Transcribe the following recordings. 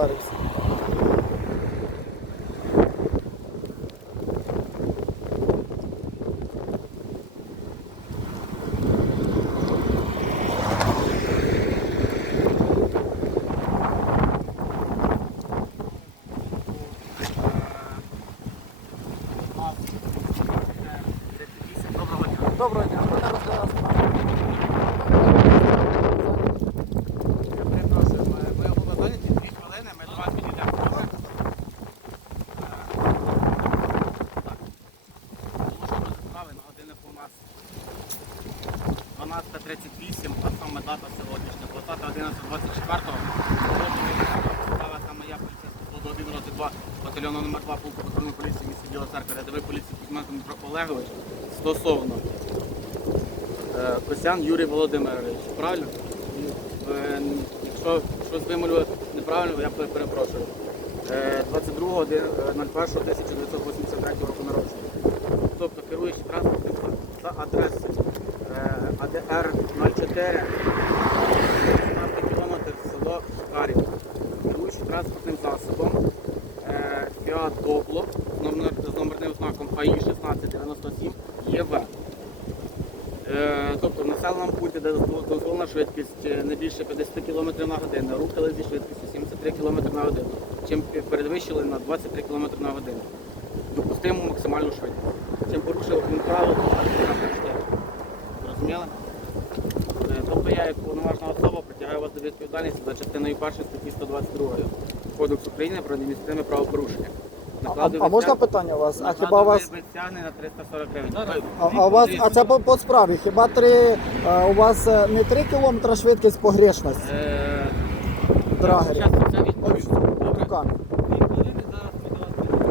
вдарився. Доброго дня. 12.38, а саме дата сьогоднішня, 20.11.24. Справа саме я, 1 роти 2, батальйону номер 2 полку патрульної поліції міста Біла Церква, рядовий поліції Кузьменко Дмитро Олегович стосовно е, Косян Юрій Володимирович. Правильно? Е, Якщо щось вимовлю неправильно, я перепрошую. Е, 22.01.1983 року народження. Тобто керуючий Р04, 16 кілометрів село Харів. Керуючи транспортним засобом е, Фіат Добло з номерним знаком АІ 1697 ЄВ. Е, тобто в населеному пункті, де дозволена швидкість е, не більше 50 км на годину, рухали зі швидкістю 73 км на годину, чим перевищили на 23 км на годину. Допустимо максимальну швидкість. Чим порушили пункт правил, то Зрозуміли? Я як повноважна особа притягаю вас до відповідальності за частиною 1 статті 122 Кодексу України про адміністративне правопорушення. А, а можна питання у вас? А хіба у вас. відтягнення на 340 гривень. А, а у вас, а це по, по справі, хіба три, е, у вас е, не 3 км швидкість погрешності Е, драгері? Зараз це відповідь. Добре. Руками. Дві хвилини, зараз ми до вас підійдемо.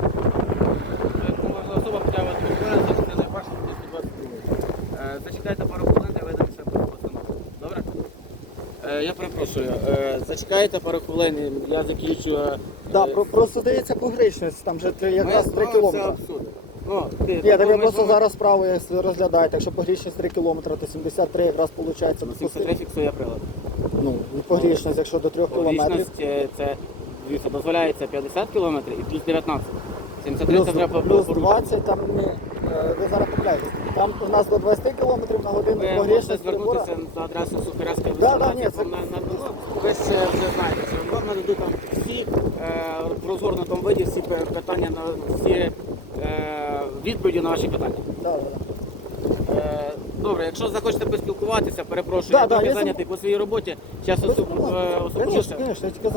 Е, Поважна особа притягує до відповідальності за частиною першої статті 122. Е, Зачекайте пару хвилин, я видам ще постанову. Добре? Е, Я перепрошую. Е, Зачекайте пару хвилин, я закінчу. е, Да, е, про, просто дається погрешність, там же три- якраз 3 кілометри. Ні, так ви просто зараз справу якщо розглядаєте, якщо погрішність 3 км, то 73 якраз виходить. 73 фіксує прилад. Ну, і погрішність, якщо до 3 км. Е, це дивіться, дозволяється 50 км і плюс 19. 73 Плюс, це треба плюс порушити. 20, там ні, е, ви зараз купляєтесь. Там у нас до 20 км на годину Ви можете погрішність прибора. звернутися за адресою Сухаревської Да, да, ні, це- На- на- Ви ж е, вже знаєте, що вам нададуть там всі е, в розгорнутому виді, всі пе- питання на всі е, відповіді на ваші питання. Да, да, да. Е, добре, якщо захочете поспілкуватися, перепрошую, Да, я да, трохи я зайнятий по своїй роботі. Зараз Без особ, проблем. е, Конечно, конечно, я тільки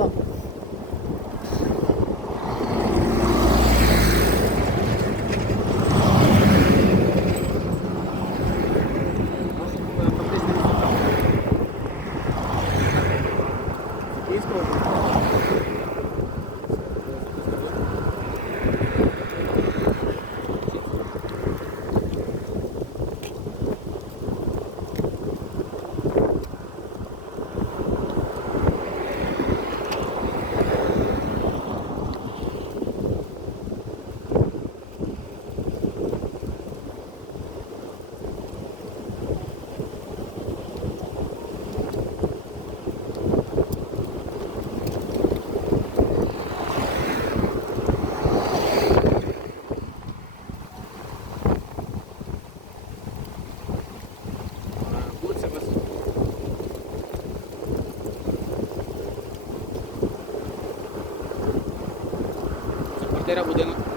за. Вулиця carretera Budena. Pues,